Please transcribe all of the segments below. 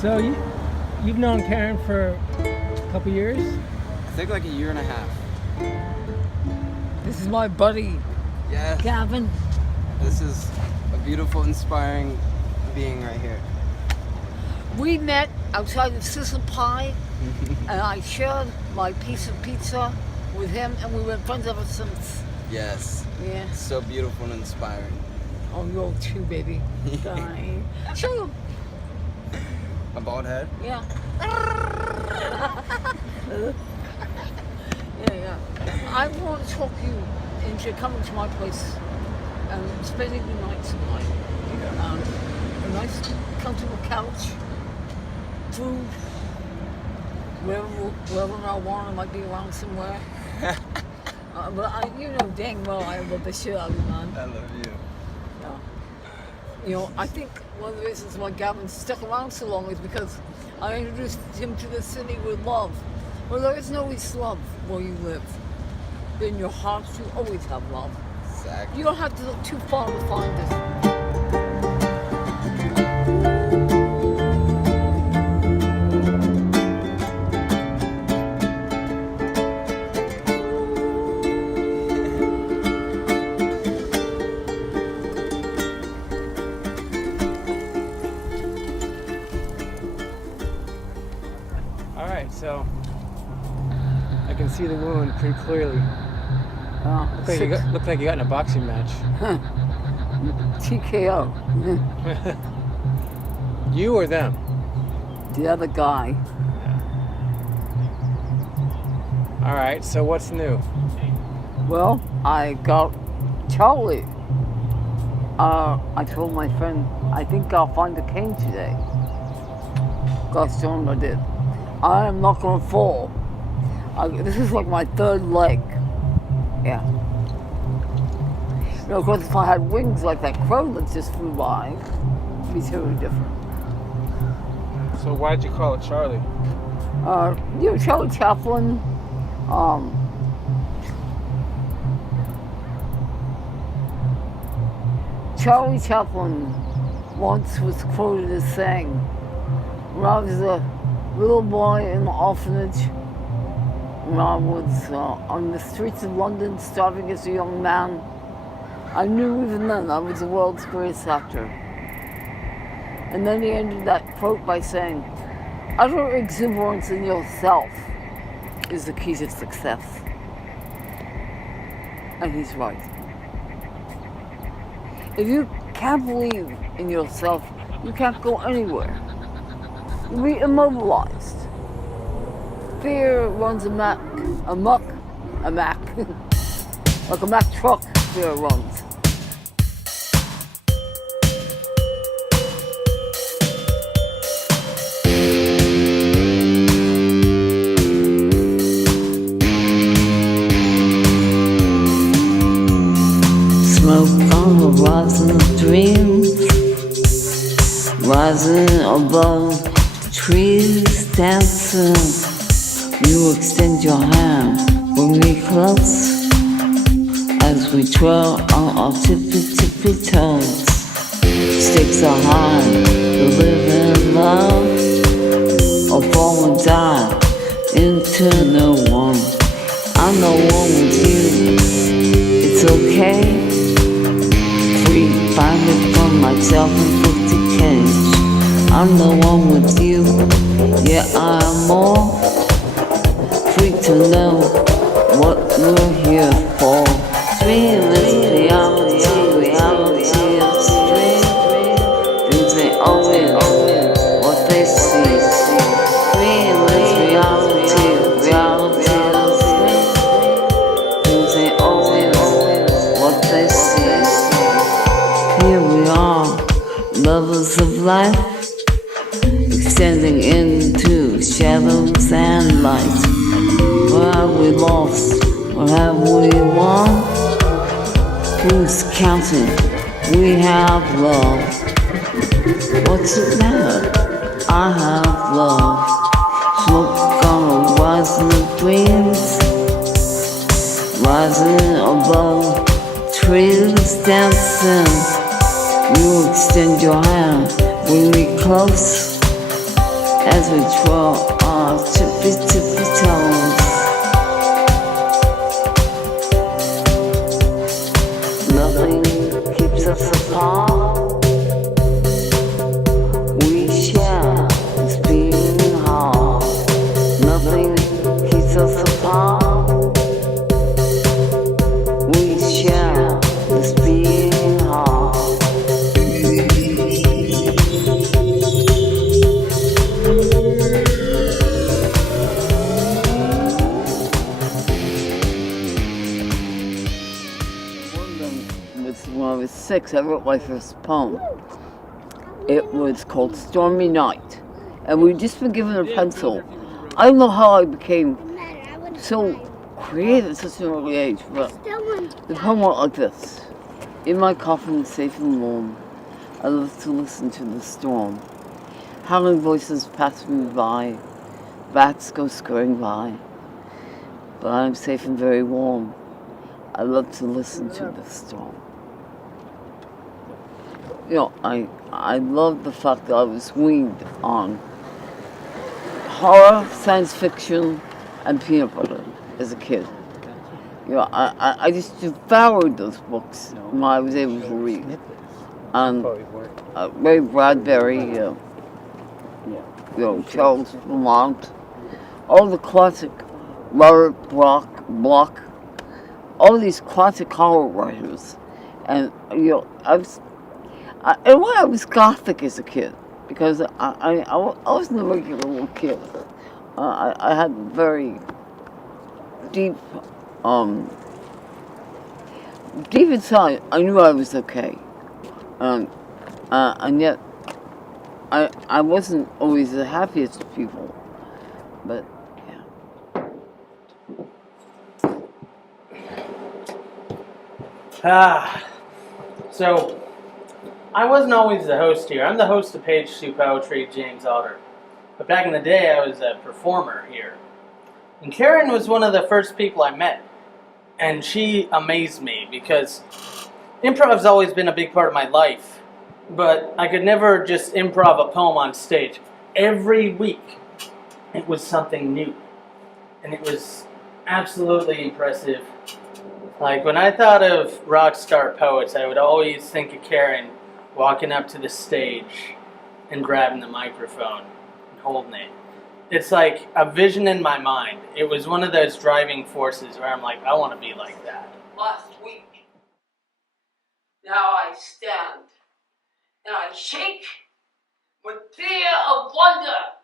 So you've known Karen for a couple years? I think like a year and a half. This is my buddy, Yes. Gavin. This is a beautiful, inspiring being right here. We met outside of Sizzle Pie, and I shared my piece of pizza with him, and we've been friends ever since. Yes. Yeah. So beautiful and inspiring. Oh, you're too, baby. Dying. Show him. A bald head? Yeah. yeah. I want to talk you into coming to my place and spending the night tonight. A nice, comfortable couch, food, wherever marijuana might be around somewhere. But you know dang well I love the shit out of you, man. I love you. You know, I think one of the reasons why Gavin stuck around so long is because I introduced him to the city with love. Well, there isn't always love where you live. But in your heart, you always have love. Exactly. You don't have to look too far to find it. Alright, so I can see the wound pretty clearly. Looked like you got in a boxing match. TKO. You or them? The other guy. Alright, so what's new? Well, I got Charlie. I told my friend, I think I'll find a cane today. Gosh darn, I did. I am not gonna fall. This is like my third leg. Yeah. You know, of course, if I had wings like that crow that just flew by, it'd be totally different. So why'd you call it Charlie? You know, Charlie Chaplin, Charlie Chaplin once was quoted as saying, when I was a little boy in the orphanage, when I was on the streets of London starving as a young man, I knew even then I was the world's greatest actor. And then he ended that quote by saying, utter exuberance in yourself is the key to success. And he's right. If you can't believe in yourself, you can't go anywhere. You'll be immobilized. Fear runs amok, like a Mack truck, fear runs. Smoke on the horizon of dreams, rising above the trees, dancing. You extend your hand, bring me close, as we twirl on our tippy toes. Stakes are high, to live in love, or fall and die into no one. I'm the one with you, it's okay. Free, find me from myself in 50 cage. I'm the one with you, yeah I am more. Free to know what we're here for. Dream is reality, reality is dream. Things ain't always what they see. Dream is reality, reality is dream. Things ain't always what they see. Here we are, lovers of life, extending into shadows and light. Where have we lost? Where have we won? Who's counting? We have love. What's it matter? I have love. Smoke on a rising of dreams, rising above trees, dancing. You extend your hand, bring me close as we twirl our tippy toes. Nothing keeps us apart. We share this being hard. Nothing keeps us apart. We share this being hard. When I was 6, I wrote my first poem. It was called Stormy Night. And we'd just been given a pencil. I don't know how I became so creative at such an early age, but the poem went like this. In my coffin, safe and warm, I love to listen to the storm. Howling voices pass me by, bats go scurrying by, but I'm safe and very warm. I love to listen to the storm. You know, I love the fact that I was weaned on horror, science fiction, and peanut butter as a kid. You know, I just devoured those books when I was able to read. And Ray Bradbury, you know, Charles Lamont, all the classic Robert Bloch, all these classic horror writers. And, you know, in a way I was gothic as a kid, because I wasn't a regular little kid. I had very deep inside, I knew I was okay. And yet, I wasn't always the happiest of people, but yeah. So, I wasn't always the host here. I'm the host of Page 2 Poetry, James Otter. But back in the day, I was a performer here. And Karen was one of the first people I met. And she amazed me because improv's always been a big part of my life. But I could never just improv a poem on stage. Every week, it was something new. And it was absolutely impressive. Like, when I thought of Rockstar poets, I would always think of Karen walking up to the stage and grabbing the microphone and holding it. It's like a vision in my mind. It was one of those driving forces where I'm like, I want to be like that. Last week, now I stand and I shake with fear of wonder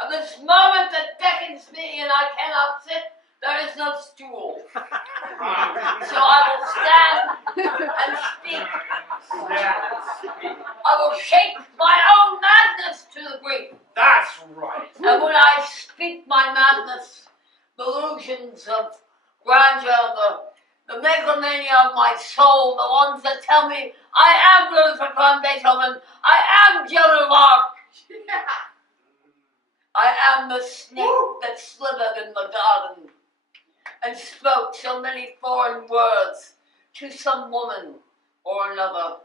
of this moment that beckons me and I cannot sit. There is no stool. So I will stand and speak. I will shake my own madness to the brink. That's right. And when I speak my madness, the illusions of grandeur, the megalomania of my soul, the ones that tell me I am Luther von Beethoven, I am Joan of Arc. I am the snake that slithered in the garden and spoke so many foreign words to some woman or another.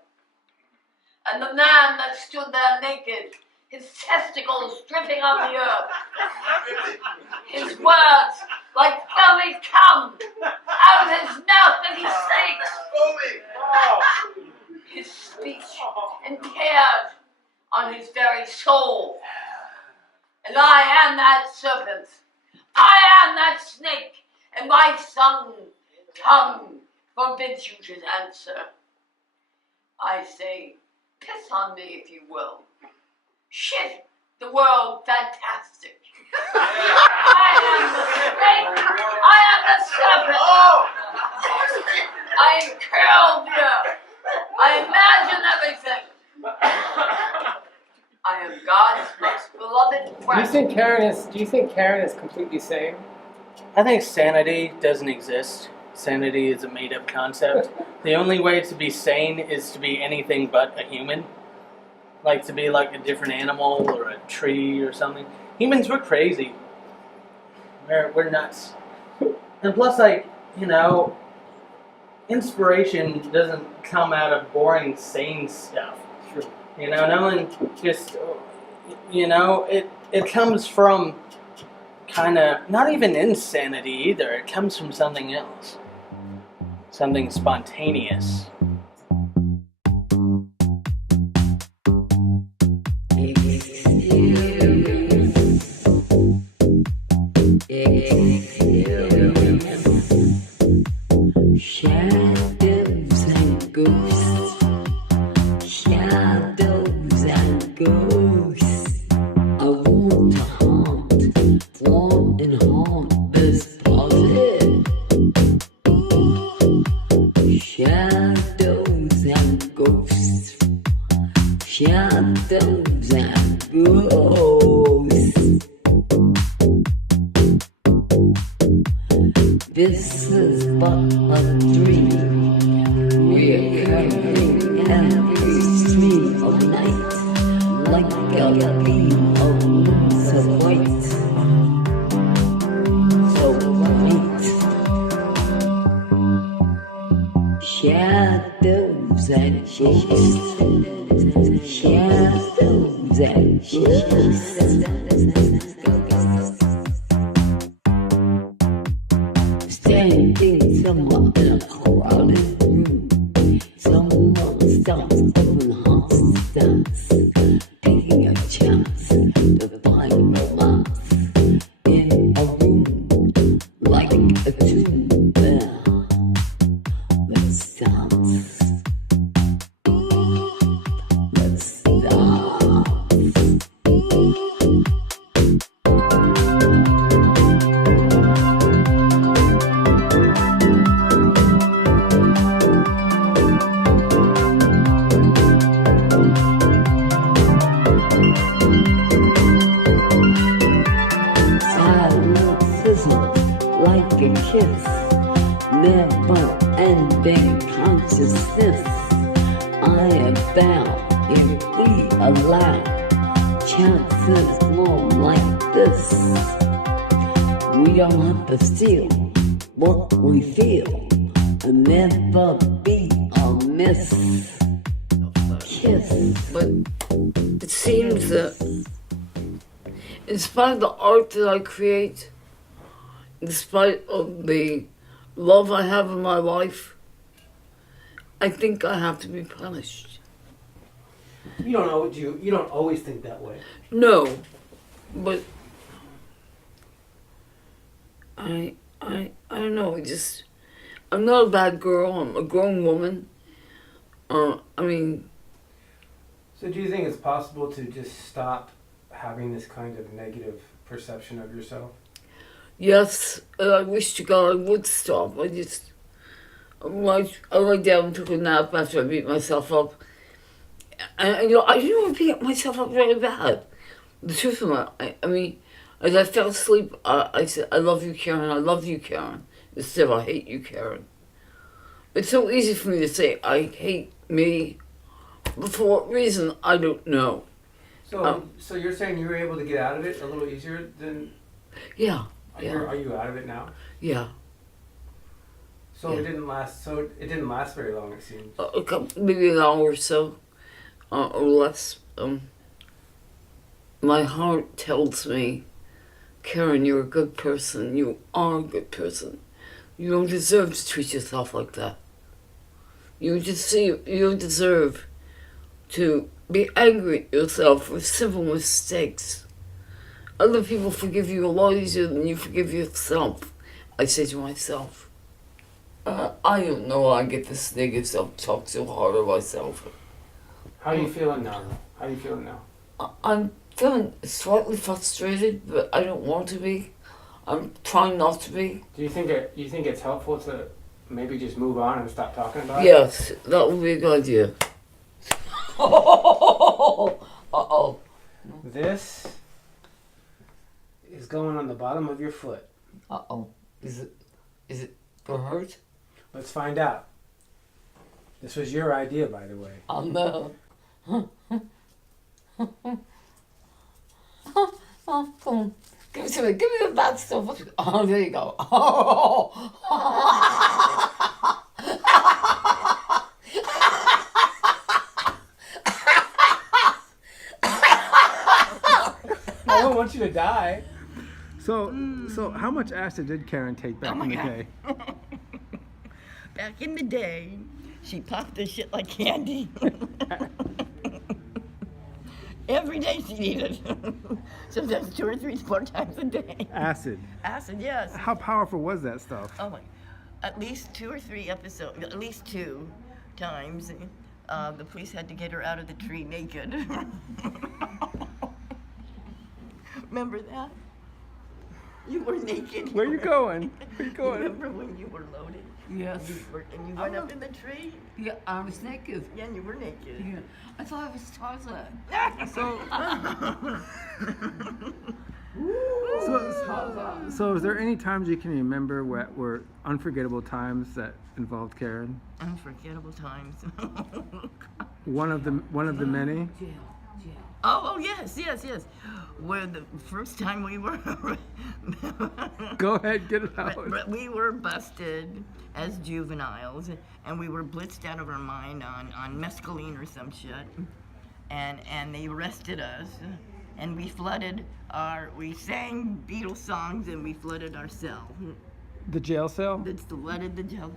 And the man that stood there naked, his testicles dripping on the earth, his words like filmy cum out of his mouth that he speaks. His speech impaired on his very soul. And I am that serpent. I am that snake. And my tongue forbids you to answer. I say, piss on me if you will. Shit the world fantastic. I am the snake. I am the serpent. I am curled here. I imagine everything. I am God's most beloved friend. Do you think Karen is completely sane? I think sanity doesn't exist. Sanity is a made-up concept. The only way to be sane is to be anything but a human. Like to be like a different animal or a tree or something. Humans, we're crazy. We're nuts. And plus, like, you know, inspiration doesn't come out of boring, sane stuff. You know, no one just, You know, it comes from kind of not even insanity either. It comes from something else, something spontaneous. Shadows and ghosts, shadows and ghosts. I want to haunt and haunt this positive. Shadows and ghosts, shadows and ghosts. This is but a dream, reoccurring every stream of night, like a beam of moon so white, so white. Shadows and ghosts, shadows and ghosts. Standing somewhere in a crowded room, someone starts open hearts dance, taking a chance to find romance in a room like a tomb. Let's dance. Let's dance. Like a kiss, never ending consciousness. I am bound if we allow chances more like this. We don't have to steal what we feel and never be a miss. Kiss. But it seems that in spite of the art that I create, in spite of the love I have in my life, I think I have to be punished. You don't always think that way. No, but I don't know. I'm not a bad girl. I'm a grown woman. So do you think it's possible to just stop having this kind of negative perception of yourself? Yes, I wish to God I would stop. I laid down and took a nap after I beat myself up. And I didn't beat myself up really bad. The truth of it, as I fell asleep, I said, I love you, Karen, I love you, Karen, instead of I hate you, Karen. It's so easy for me to say I hate me, but for what reason, I don't know. So you're saying you were able to get out of it a little easier than... Yeah. Are you out of it now? Yeah. So it didn't last very long, it seems. Maybe an hour or so, or less. My heart tells me, Karen, you're a good person. You are a good person. You don't deserve to treat yourself like that. You don't deserve to be angry at yourself for simple mistakes. Other people forgive you a lot easier than you forgive yourself. I say to myself, I don't know why I get this negative self-talk so hard of myself. How are you feeling now? I'm feeling slightly frustrated, but I don't want to be. I'm trying not to be. Do you think it's helpful to maybe just move on and stop talking about it? Yes, that would be a good idea. Uh-oh. This is going on the bottom of your foot. Uh-oh. Is it gonna hurt? Let's find out. This was your idea, by the way. Oh no. Oh, come on. Give it to me. Give me the bad stuff. Oh, there you go. I don't want you to die. So how much acid did Karen take back in the day? Back in the day, she popped this shit like candy. Every day she needed. Sometimes 2 or 3, 4 times a day. Acid. Acid, yes. How powerful was that stuff? Oh my. At least 2 or 3 episodes, at least 2 times, the police had to get her out of the tree naked. Remember that? You were naked. Where you going? Where you going? Remember when you were loaded? Yes. And you went up in the tree? Yeah, I was naked. Yeah, and you were naked. Yeah. I thought I was Tarzan. So is there any times you can remember what were unforgettable times that involved Karen? Unforgettable times. One of the many. Oh, yes. Where the first time we were... Go ahead, get it out. We were busted as juveniles, and we were blitzed out of our mind on mescaline or some shit. And they arrested us, and we sang Beatles songs, and we flooded our cell. The jail cell? The jail.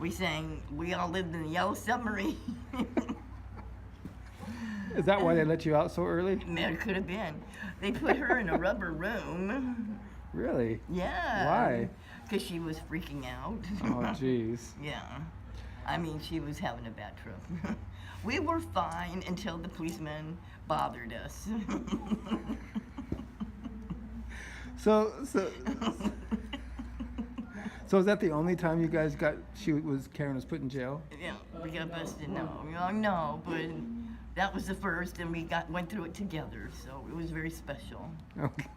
We all lived in the Yellow Submarine. Is that why they let you out so early? It could have been. They put her in a rubber room. Really? Yeah. Why? Because she was freaking out. Oh, jeez. Yeah. I mean, she was having a bad trip. We were fine until the policemen bothered us. So is that the only time you guys Karen was put in jail? Yeah, we got busted. No, but that was the first, and we went through it together, so it was very special. Okay.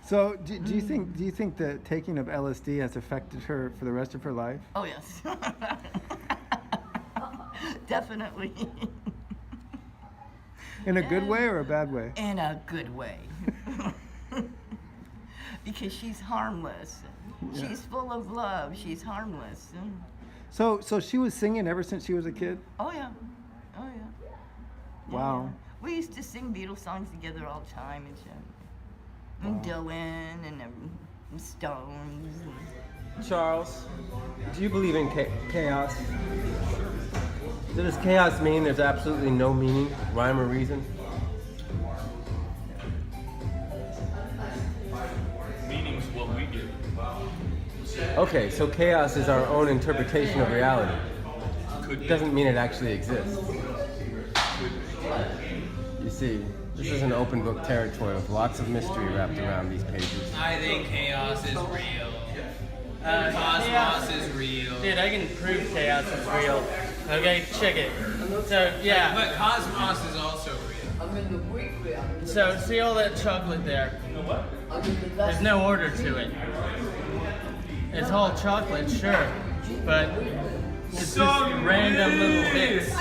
So do you think the taking of LSD has affected her for the rest of her life? Oh yes, definitely. In a good way or a bad way? In a good way. Because she's harmless. Yeah. She's full of love. She's harmless. So she was singing ever since she was a kid? Oh yeah. Wow. Yeah. We used to sing Beatles songs together all the time and shit. And Dylan and Stones. Charles, do you believe in chaos? Does chaos mean there's absolutely no meaning, rhyme, or reason? Meaning's what we give. Okay, so chaos is our own interpretation of reality. It doesn't mean it actually exists. You see, this is an open book territory with lots of mystery wrapped around these pages. I think chaos is real. Cosmos is real. Dude, I can prove chaos is real. Okay, check it. So, yeah. But cosmos is also real. I'm in the Greek realm. So, see all that chocolate there? There's no order to it. It's all chocolate, sure. But it's just random little bits.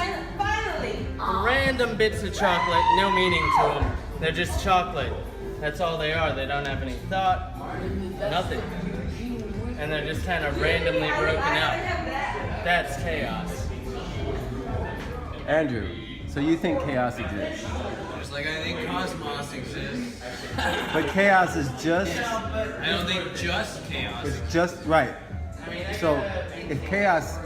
Random bits of chocolate, no meaning to them. They're just chocolate. That's all they are. They don't have any thought, nothing. And they're just kind of randomly broken out. That's chaos. Andrew, so you think chaos exists? Just like I think cosmos exists. But chaos is just... I don't think just chaos. It's just right. So if chaos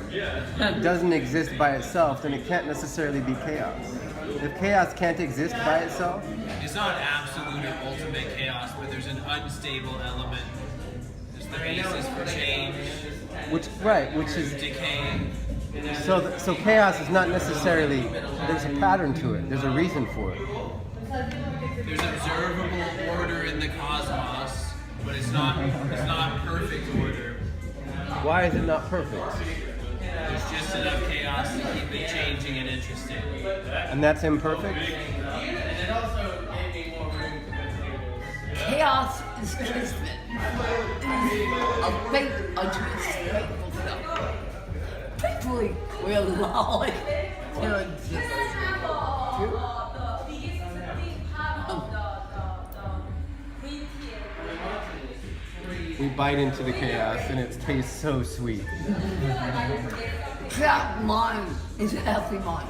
doesn't exist by itself, then it can't necessarily be chaos. If chaos can't exist by itself, It's not absolute or ultimate chaos, but there's an unstable element. There's the basis for change, which is decay. so chaos is not necessarily, there's a pattern to it. There's a reason for it. There's observable order in the cosmos, but it's not perfect order. Why is it not perfect? There's just enough chaos to keep it changing and interesting. And that's imperfect? Chaos is kismet. A fate unto its fateful self. Faithfully, we allow it to exist. We bite into the chaos and it tastes so sweet. That mind is a healthy mind.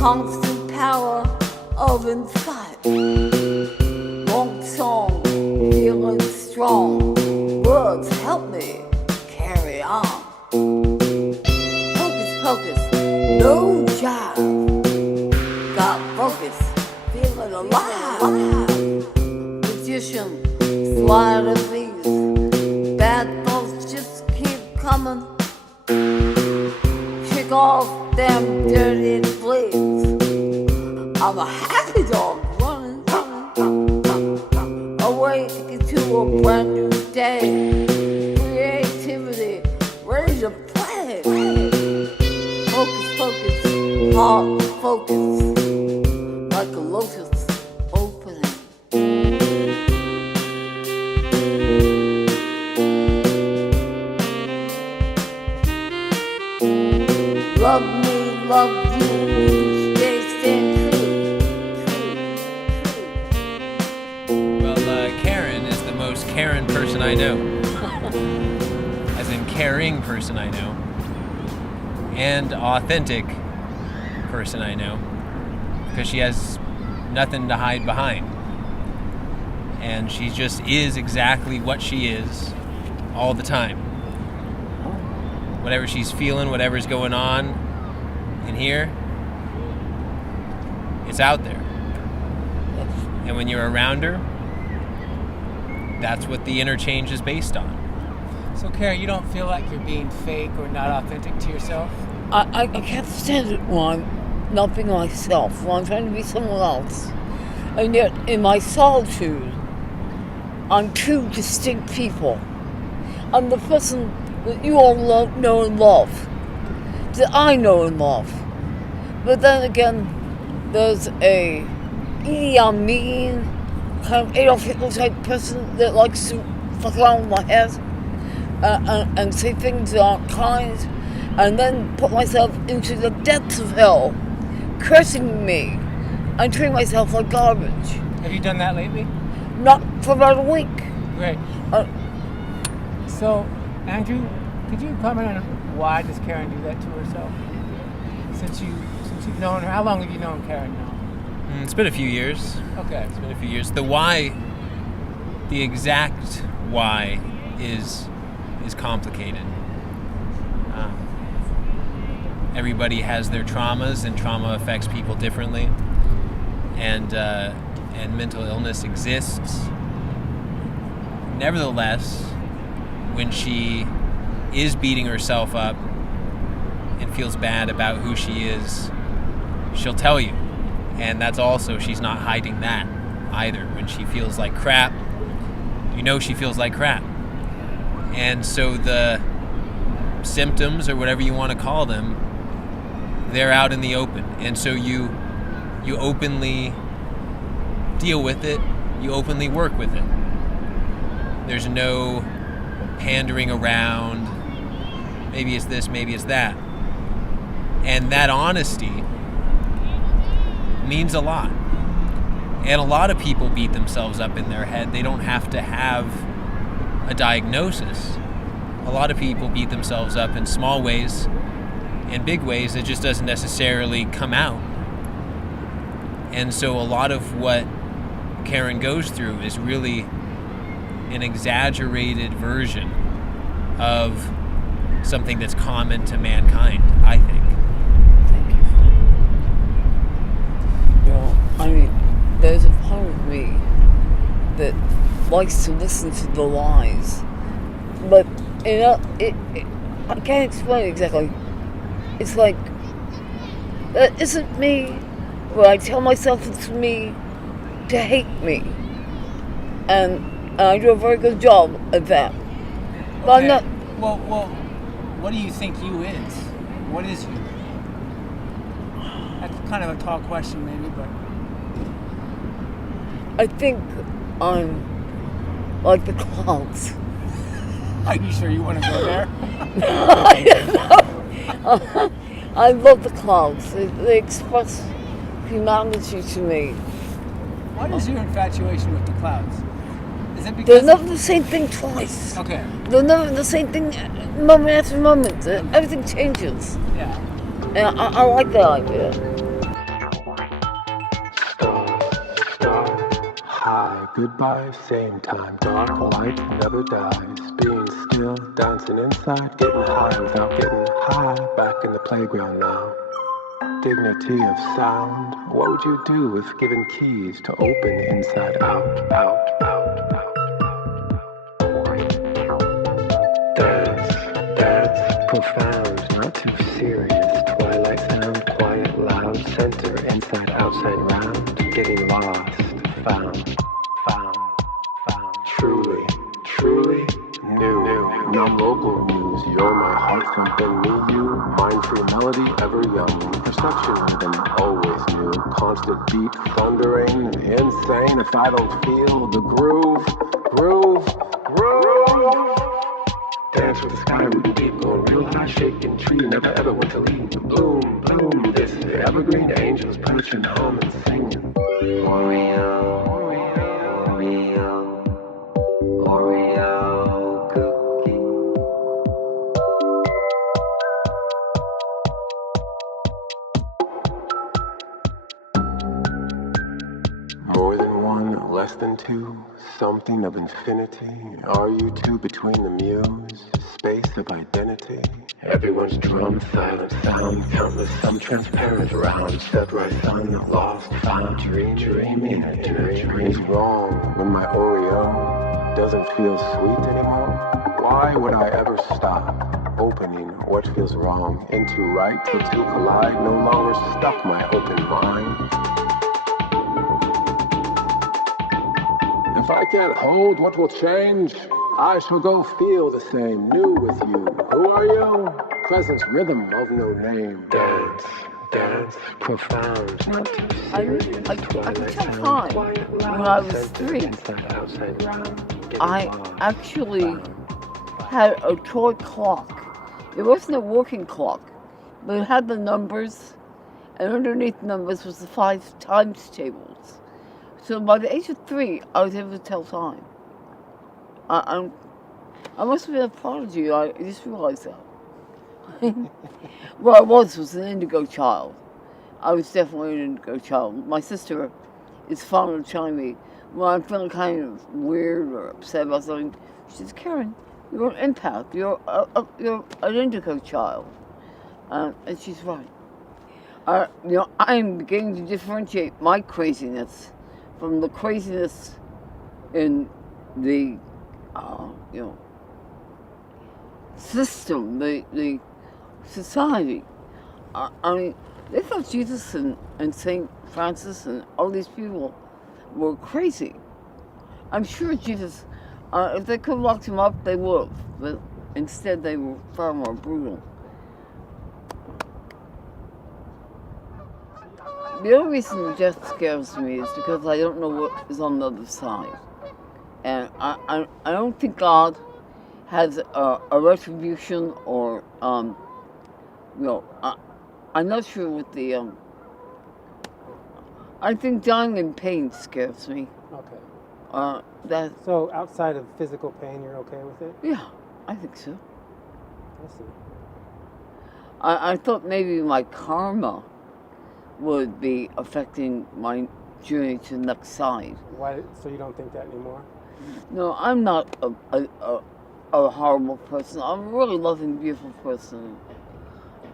constant power of insight. Long song, feeling strong. Words help me carry on. Focus, focus, no jive. Got focus, feeling alive. Magician, slide of these. Bad thoughts just keep coming. Kick off them dirty fleas. I'm a happy dog running, awake into a brand new day. Creativity, ready to play. Focus, focus, heart focus, like a lotus opening. Love me, love you, stay true. Well, Karen is the most Karen person I know. As in caring person I know. And authentic person I know. Because she has nothing to hide behind. And she just is exactly what she is all the time. Whatever she's feeling, whatever's going on in here, it's out there. And when you're around her, that's what the interchange is based on. So, Karen, you don't feel like you're being fake or not authentic to yourself? I can't stand it when I'm not being myself, when I'm trying to be someone else. And yet, in my solitude, I'm two distinct people. I'm the person that you all know and love, that I know and love. But then again, there's a Idi Amin, kind of Adolf Hitler type person that likes to fuck around with my head and say things that aren't kind, and then put myself into the depths of hell, cursing me and treating myself like garbage. Have you done that lately? Not for about a week. Great. So, Andrew, could you comment on why does Karen do that to herself? Since you've known her, how long have you known Karen now? It's been a few years. Okay. It's been a few years. The why, the exact why, is complicated. Everybody has their traumas, and trauma affects people differently. And mental illness exists. Nevertheless, when she is beating herself up and feels bad about who she is, she'll tell you. And that's also, she's not hiding that either. When she feels like crap, you know she feels like crap. And so the symptoms, or whatever you want to call them, they're out in the open. And so you openly deal with it, you openly work with it. There's no pandering around, maybe it's this, maybe it's that. And that honesty means a lot. And a lot of people beat themselves up in their head. They don't have to have a diagnosis. A lot of people beat themselves up in small ways and big ways that just doesn't necessarily come out. And so a lot of what Karen goes through is really an exaggerated version of something that's common to mankind, I think. Thank you. You know, I mean, there's a part of me that likes to listen to the lies, but you know, I can't explain it exactly. It's like, that isn't me, but I tell myself it's me to hate me, and I do a very good job at that. But Okay. I'm not. Well, what do you think you is? What is you? That's kind of a tall question, maybe, but I think I'm like the clouds. are you sure you want to go there? I don't know. I love the clouds. They express humanity to me. What is your infatuation with the clouds? Is it They're because never the same thing twice. okay, They're never the same thing moment after moment. Everything changes. yeah. And I like that idea. goodbye, same time. Dark light never dies. Being still, dancing inside, getting high without getting high. Back in the playground now. Dignity of sound. What would you do if given keys to open inside out, out, out, out? Dance, profound, not too serious. Twilight sound, quiet, loud, center, inside, outside, round. Getting lost, found. Truly, new. Non-local news. You're my heart thumping, me, you. Mind-free melody, ever young. Perception rhythm, always new. Constant beat, thundering, insane. If I don't feel the groove. Dance with the sky, rootin' deep, going real high, shaking tree. Never ever want to leave. Boom, boom. This evergreen angels perching, humming, singing. Oreo cookie. More than one, less than two, something of infinity. Are you two between the muse? Space of identity. Everyone's drum, silent sound, countless, some transparent round. Separate sun, lost, found, dreaming, dreams wrong when my Oreo doesn't feel sweet anymore. Why would I ever stop opening what feels wrong into right till two collide? No longer stuck my open mind. If I can't hold what will change, I shall go feel the same, new with you. Who are you? Presence, rhythm of no name. Dance, profound. I could tell time when I was 3. I actually had a toy clock. It wasn't a working clock, but it had the numbers, and underneath the numbers was the 5 times tables. So by the age of 3, I was able to tell time. I must have been a prodigy. I just realized that. What I was an indigo child. I was definitely an indigo child. My sister is fond of telling me when I'm feeling kind of weird or upset about something. She says, "Karen, you're an empath. You're an indigo child," and she's right. I'm beginning to differentiate my craziness from the craziness in the system, the society. I mean, they thought Jesus and St. Francis and all these people were crazy. I'm sure Jesus, if they could have locked him up, they would have, but instead they were far more brutal. The only reason death scares me is because I don't know what is on the other side. And I don't think God has a retribution or, I'm not sure what the, I think dying in pain scares me. Okay. So outside of physical pain, you're okay with it? Yeah, I think so. I see. I thought maybe my karma would be affecting my journey to the next side. Why? So you don't think that anymore? No, I'm not a horrible person. I'm a really loving, beautiful person.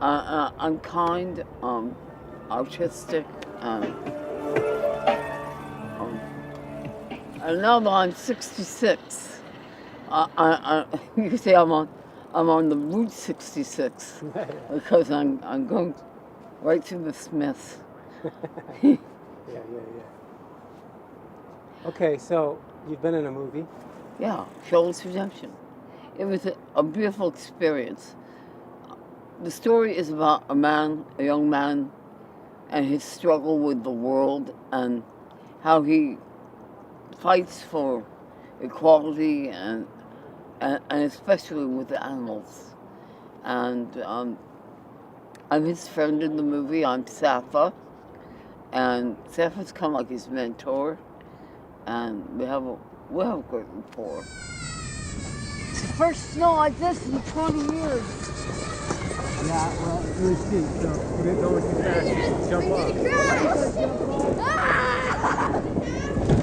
I'm kind, artistic, and now that I'm 66, you can say I'm on the Route 66 because I'm going right to the Smiths. Yeah. Okay, so you've been in a movie? Yeah, Shoulders Redemption. It was a beautiful experience. The story is about a young man, and his struggle with the world and how he fights for equality and especially with the animals. And I'm his friend in the movie. I'm Sappha, and Sappha's kind of like his mentor, and we have a great rapport. It's the first snow like this in 20 years. Yeah, well, it's really steep, so if you're going too fast, just jump off.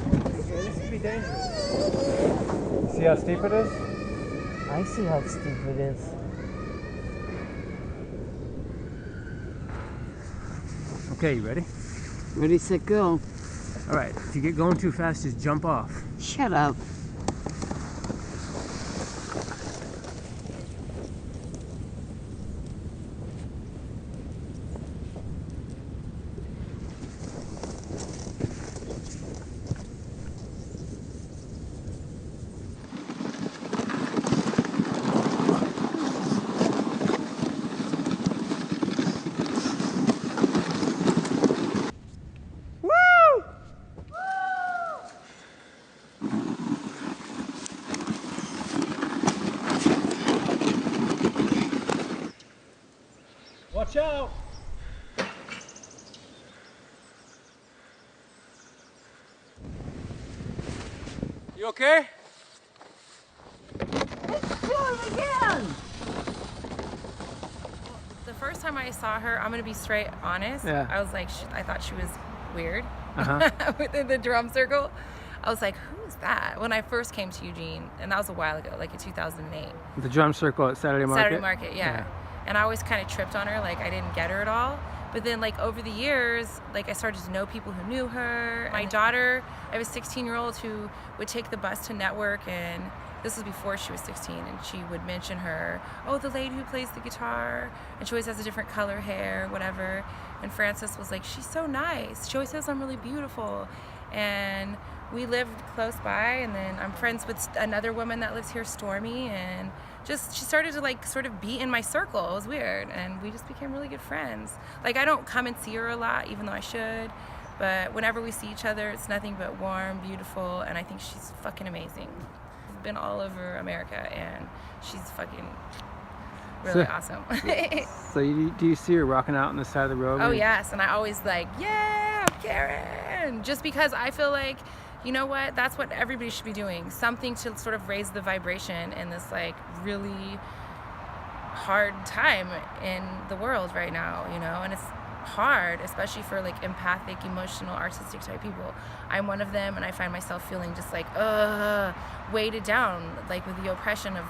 Okay, this would be dangerous. See how steep it is? I see how steep it is. Okay, you ready? Ready, set, go. All right, if you get going too fast, just jump off. Shut up. Watch out! You okay? Let's do it again! The first time I saw her, I'm gonna be straight honest. Yeah. I was like, I thought she was weird Uh-huh. within the drum circle. I was like, who's that? When I first came to Eugene, and that was a while ago, like in 2008. The drum circle at Saturday Market? Saturday Market, yeah. And I always kind of tripped on her, like I didn't get her at all. But then like over the years, like I started to know people who knew her. My daughter, I have a 16-year-old who would take the bus to Network, and this was before she was 16, and she would mention her, oh, the lady who plays the guitar, and she always has a different color hair, whatever. And Frances was like, she's so nice. She always says I'm really beautiful. And we lived close by, and then I'm friends with another woman that lives here, Stormy, and just she started to like sort of be in my circle. It was weird, and we just became really good friends. Like I don't come and see her a lot, even though I should, but whenever we see each other, it's nothing but warm, beautiful, and I think she's fucking amazing. She's been all over America, and she's fucking really awesome. So do you see her rocking out on the side of the road? Oh yes, and I always like, yeah, Karen, just because I feel like, you know what, that's what everybody should be doing, something to sort of raise the vibration in this like really hard time in the world right now, you know. And it's hard, especially for like empathic, emotional, artistic type people. I'm one of them, and I find myself feeling just like weighted down, like with the oppression of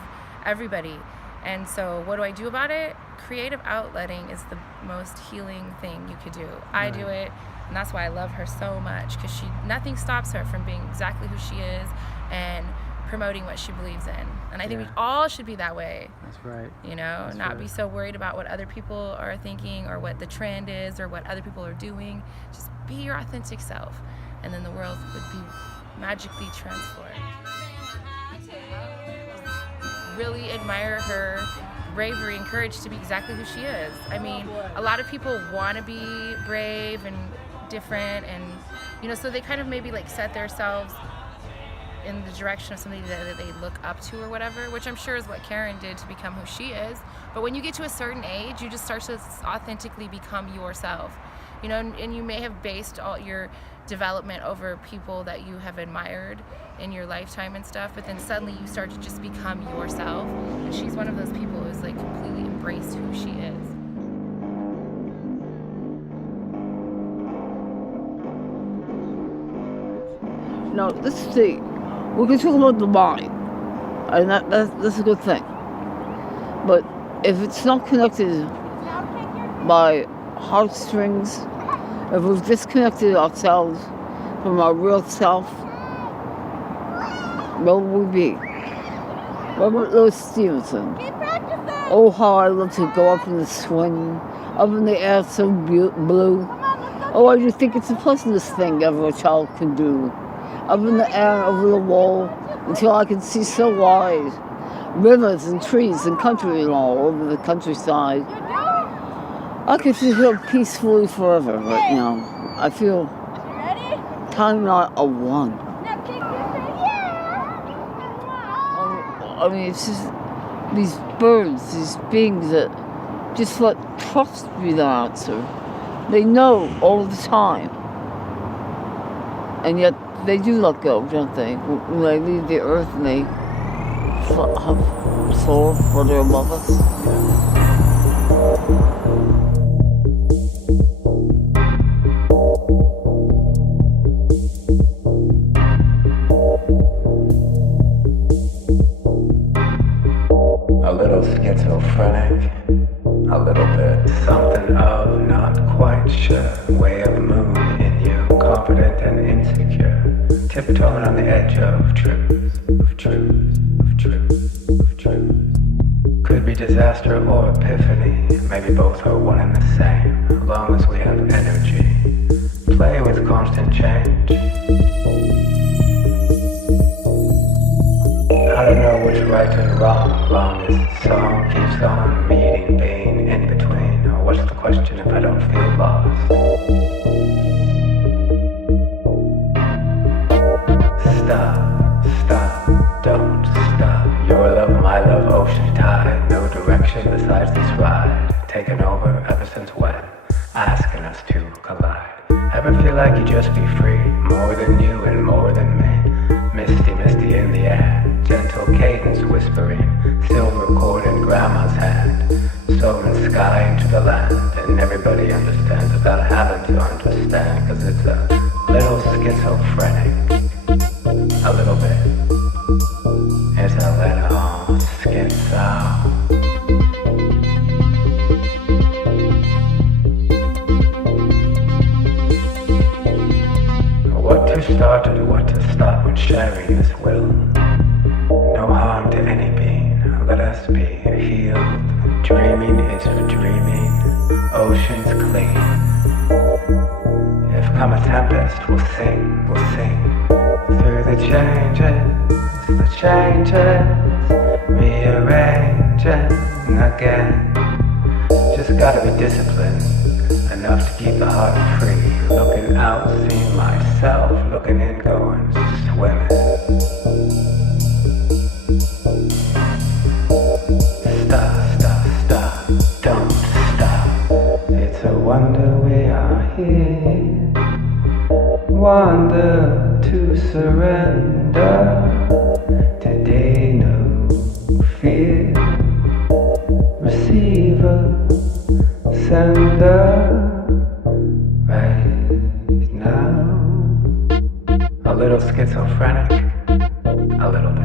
everybody. And so what do I do about it? Creative outletting is the most healing thing you could do. I do it, and that's why I love her so much, because nothing stops her from being exactly who she is and promoting what she believes in. And I think we all should be that way. That's right. You know, not be so worried about what other people are thinking or what the trend is or what other people are doing. Just be your authentic self, and then the world would be magically transformed. Really admire her bravery and courage to be exactly who she is. I mean, a lot of people want to be brave and different, and you know, so they kind of maybe like set themselves in the direction of somebody that they look up to or whatever, which I'm sure is what Karen did to become who she is. But when you get to a certain age, you just start to authentically become yourself, you know, and you may have based all your development over people that you have admired in your lifetime and stuff, but then suddenly you start to just become yourself. And she's one of those people who's like completely embraced who she is. Now, let's see. We can talk about the mind, and that's a good thing. But if it's not connected by heartstrings, if we've disconnected ourselves from our real self, where will we be? Robert Louis Stevenson. Oh, how I love to go up in the swing, up in the air so blue. Oh, I just think it's the pleasantest thing ever a child can do. Up in the air, over the wall, until I can see so wide. Rivers and trees and country and all over the countryside. I could sit here peacefully forever right now. I feel time not a one. I mean, it's just these birds, these beings that just let trust be the answer. They know all the time. And yet they do let go, don't they? When they leave the earth and they have soar further above us. tiptoeing on the edge of truth, of truth, of truth, of truth. Could be disaster or epiphany, maybe both are one and the same, as long as we have energy. Play with constant change. I don't know which right and wrong. Wrong is song keeps on meeting, being in between. Or what's the question if I don't feel lost? Stop, stop, don't stop. Your love, my love, ocean tide. No direction besides this ride. Taken over ever since when? Asking us to collide. Ever feel like you just be free? More than you and more than me. Misty, misty in the air. Gentle cadence whispering. Silver cord in grandma's hand. Sowing sky into the land. And everybody understands without having to understand. Cause it's a little schizophrenic. A little bit. It's a little schizo. What to start and what to stop when sharing this will. No harm to any being. Let us be healed. Dreaming is for dreaming. Oceans clean. If come a tempest, we'll sing, we'll sing. Through the changes, rearranging again. Just gotta be disciplined, enough to keep the heart free. Looking out, seeing myself, looking in, going swimming. Stop, stop, stop, don't stop. It's a wonder we are here. Wonder to surrender. Today no fear. Receiver, sender. Right now. A little schizophrenic. A little bit.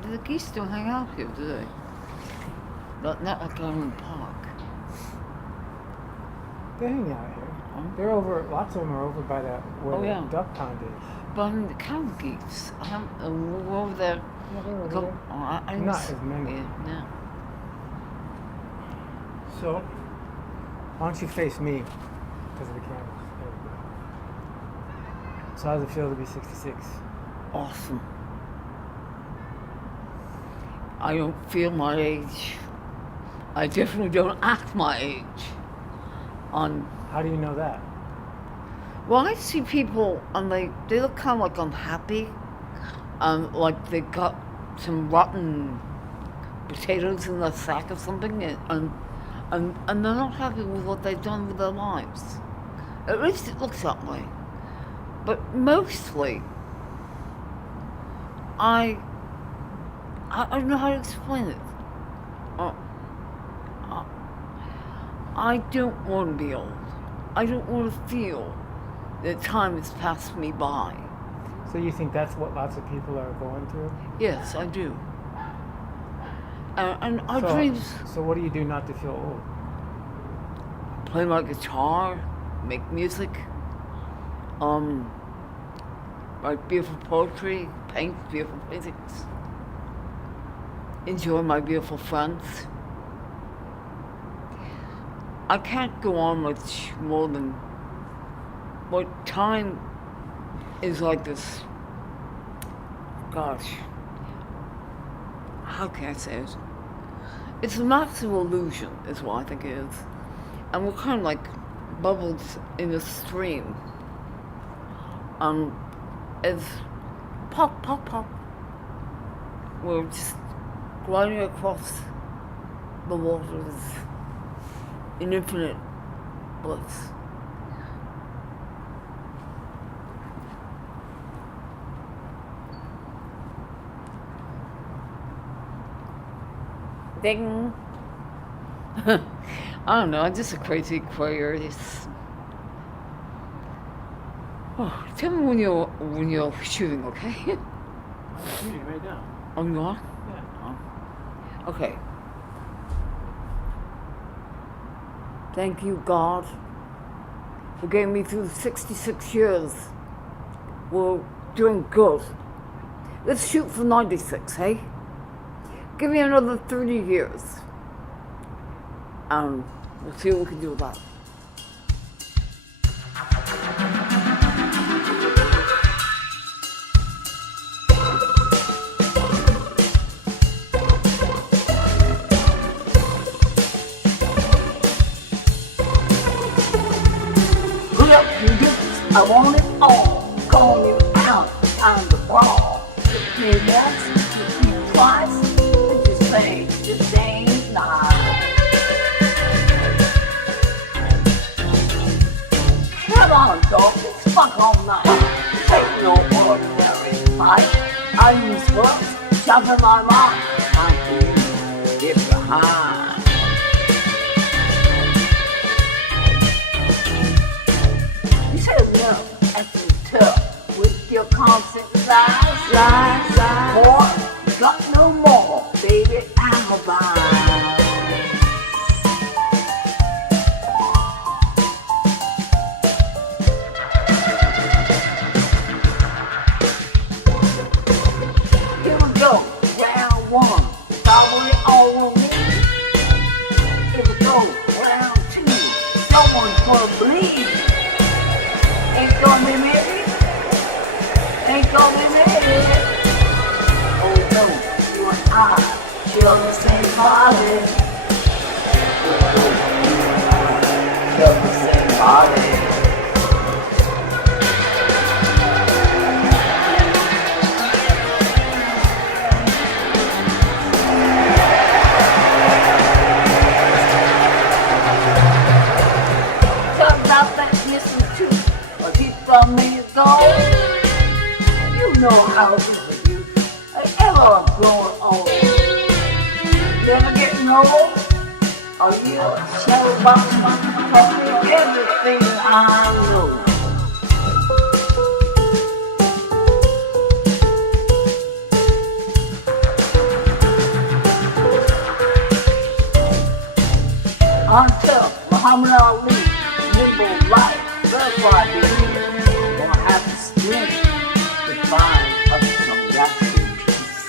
Do the geese still hang out here, do they? Not like down in the park. They hang out here. They're over, lots of them are over by that, where the duck pond is. But I mean, the cow geese, we're over there. Not as many. Yeah. So, why don't you face me? Because of the cameras. There we go. So how does it feel to be 66? Awesome. I don't feel my age. I definitely don't act my age. How do you know that? Well, I see people and they look kind of like unhappy, like they got some rotten potatoes in their sack or something, and they're not happy with what they've done with their lives. At least it looks that way. But mostly, I don't know how to explain it. I don't want to be old. I don't want to feel that time has passed me by. So you think that's what lots of people are going through? Yes, I do. And our dreams... So what do you do not to feel old? Play my guitar, make music, write beautiful poetry, paint beautiful paintings, enjoy my beautiful friends. I can't go on much more than what time is like this. Gosh, how can I say it? It's a massive illusion, is what I think it is. And we're kind of like bubbles in a stream. It's pop, pop, pop. We're just gliding across the waters in infinite bliss. Ding. I don't know, I'm just a crazy Aquarius. Oh, tell me when you're shooting, okay? I'm shooting right now. Oh, you are? Yeah. Oh. Okay. Thank you, God, for getting me through 66 years. We're doing good. Let's shoot for 96, hey? Give me another 30 years. We'll see what we can do about it. Put up your dukes, I want it all. Call you out, I'm the ball. If you once, if you twice, and you say the same lie. Come on, dog, it's fuck all night. This ain't no ordinary fight. I use words, shoving my mind. I can get behind. You said no, acting tough with your constant lies, lies, lies. Boy, you got no more, baby, alibi. Here we go, round one. Thought we all on me. Here we go, round two. Someone's gonna bleed. Ain't gonna be me. Ain't gonna be me. Oh no, you and I share the same body. Share the same body. Turns out that missing tooth, a deep from me is gone. You know how it is with you, ever growing old. You ever getting old? Are you a shadow box? Tell me everything I know. Until Muhammad Ali, nimble life, that's why I believe gonna have the strength to find us some lasting peace.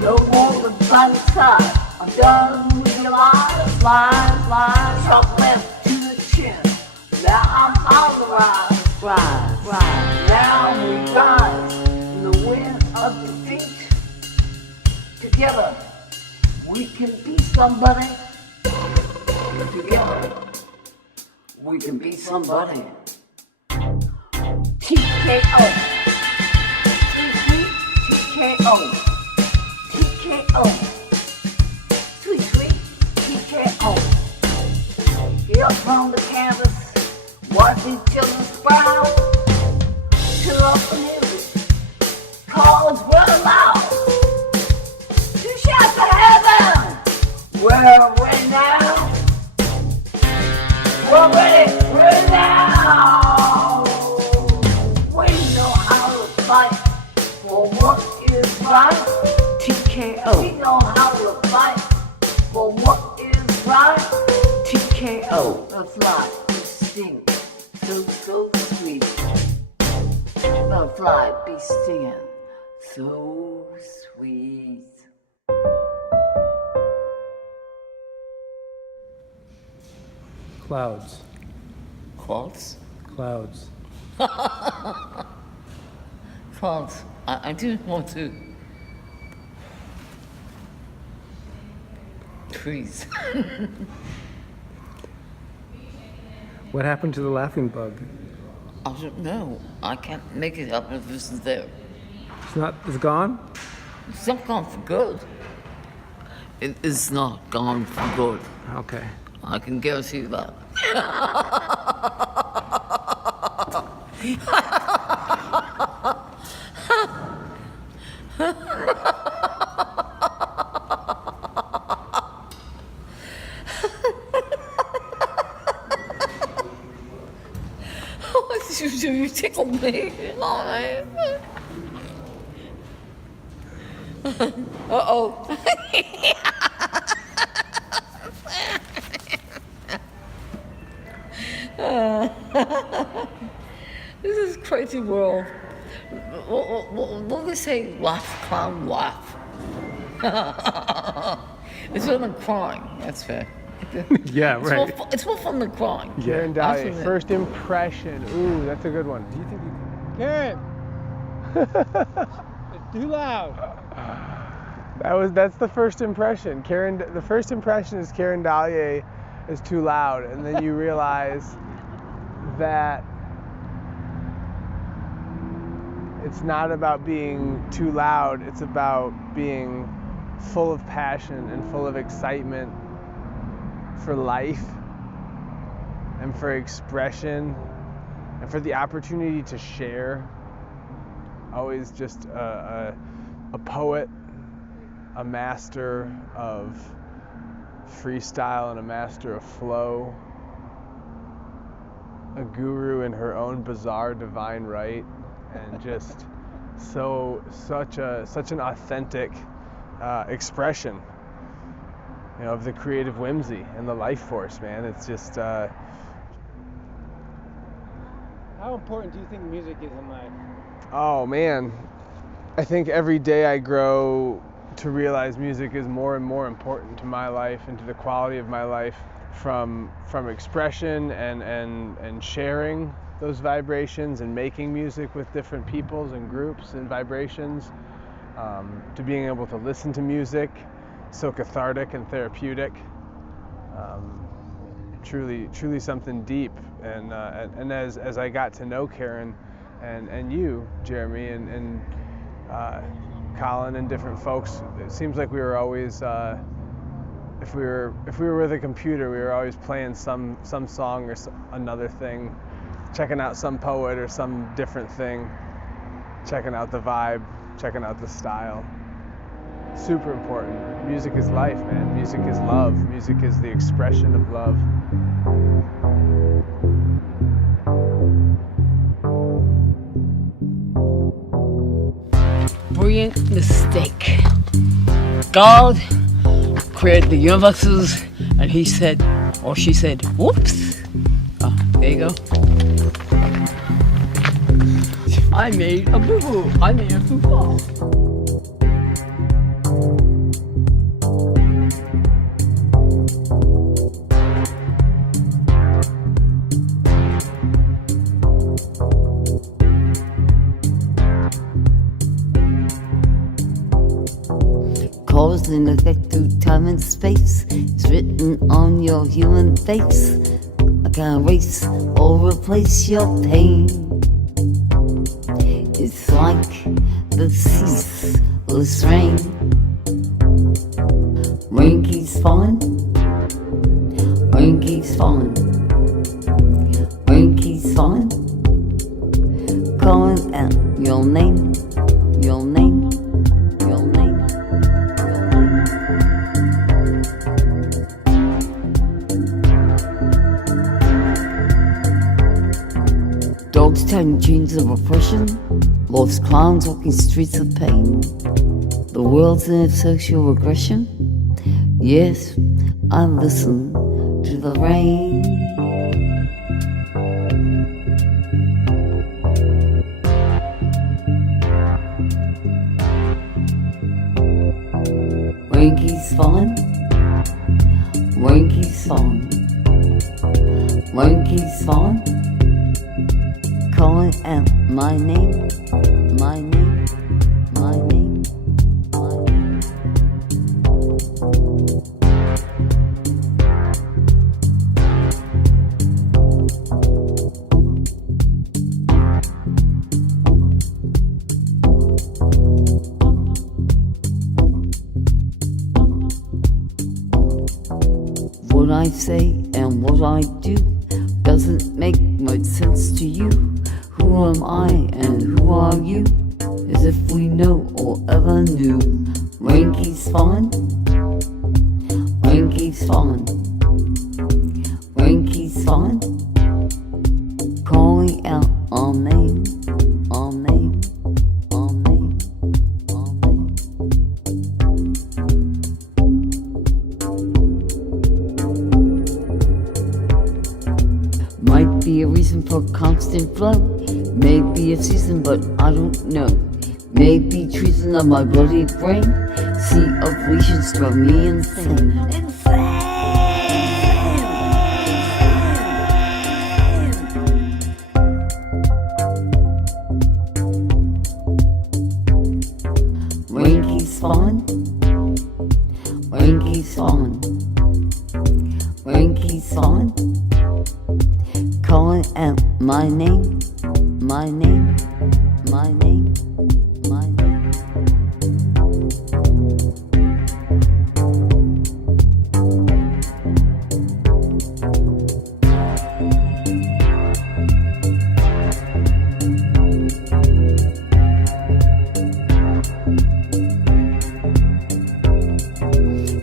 No more than by the side. I'm done with your lies, lies, lies. Sharp left to the chin. Now I'm on the rise. Rise, rise. Now we rise in the wind of defeat. Together, we can be somebody. Together, we can be somebody. TKO. Sweet, sweet, TKO. TKO. Sweet, sweet, TKO. Here from the canvas. Watching children sprout, fill up the news, calls run loud. Two shots to heaven, where are we now? We're ready, we're now. We know how to fight for what is right. TKO. We know how to fight for what is right. TKO. That's right, sting. So sweet. Butterfly be singing, so sweet. Clouds. Clouds? Clouds. Clouds. I didn't want to. Trees. What happened to the laughing bug? I don't know. I can't make it up if this is there. It's gone? It's not gone for good. It is not gone for good. Okay. I can guarantee that. You tickled me. Uh-oh. This is crazy world. What do they say? Laugh, clown, laugh. It's better than crying. That's fair. Yeah, right. It's more fun than crying. Karen Dalyea, first impression. Ooh, that's a good one. Do you think you Karen? It's too loud. That's the first impression. The first impression is Karen Dalyea is too loud, and then you realize that it's not about being too loud, it's about being full of passion and full of excitement for life and for expression and for the opportunity to share. Always just a poet, a master of freestyle and a master of flow, a guru in her own bizarre divine right, and just such an authentic expression, you know, of the creative whimsy and the life force, man. It's just How important do you think music is in life? oh man, I think every day I grow to realize music is more and more important to my life and to the quality of my life, from expression and sharing those vibrations and making music with different peoples and groups and vibrations, to being able to listen to music, so cathartic and therapeutic, truly something deep. And as I got to know Karen and you, Jeremy, and Colin and different folks, it seems like we were always, if we were with a computer, we were always playing some song or another thing, checking out some poet or some different thing, checking out the vibe, checking out the style. Super important. Music is life, man. Music is love. Music is the expression of love. Brilliant mistake. God created the universes, and he said, or she said, whoops. There you go. I made a boo-boo. I made a boo-boo. Cause and effect through time and space. It's written on your human face. I can't erase or replace your pain. It's like the ceaseless rain. Rain keeps falling. Rain keeps falling. Rain keeps falling. Calling out your name. Your name. Your name. Dogs tying chains of oppression, lost clowns walking streets of pain. The world's in social regression. Yes, I listen to the rain. Rain keeps falling. Rain keeps falling. Rain keeps falling. Calling out my name, my name, my name, my name. What I say and what I do doesn't make much sense to you. Who am I and who are you? As if we know or ever knew. Rain keeps falling. Rain keeps falling. Rain keeps falling. Calling out our name, our name, our name, our name. Might be a reason for constant flow. Maybe a season, but I don't know. Maybe treason of my bloody brain. Sea of lesions drive me insane. Rain keeps falling. Rain keeps falling. Rain keeps falling. Calling out my name, my name, my name, my name.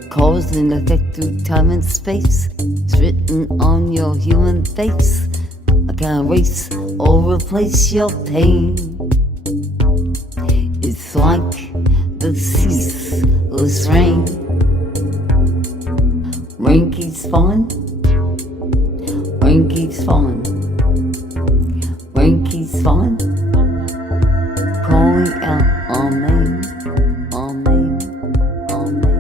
Cause and effect through time and space. It's written on your human face. I can't erase or replace your pain. It's like the ceaseless rain. Rain keeps falling. Rain keeps falling. Rain keeps falling. Calling out our name, our name, our name.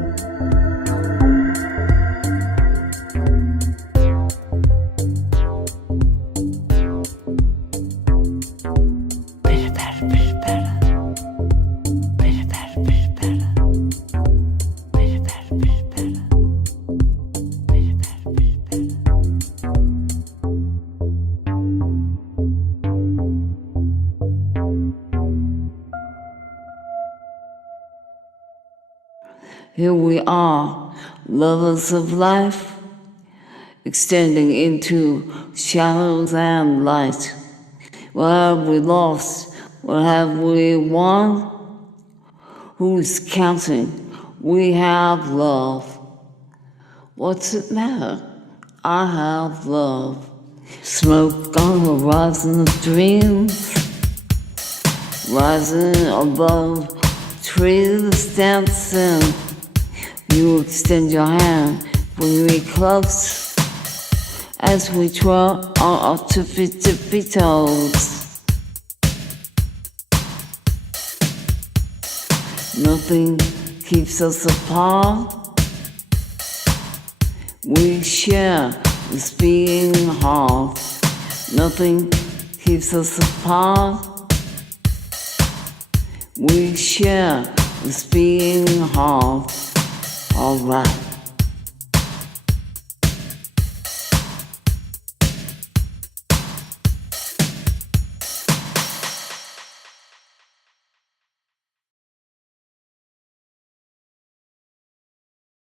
Here we are, lovers of life, extending into shadows and light. What have we lost? What have we won? Who's counting? We have love. What's it matter? I have love. Smoke on the horizon of dreams, rising above trees dancing. You extend your hand, bring me close, as we twirl on our tippy toes. Nothing keeps us apart. We share this being heart. Nothing keeps us apart. We share this being heart. Alright.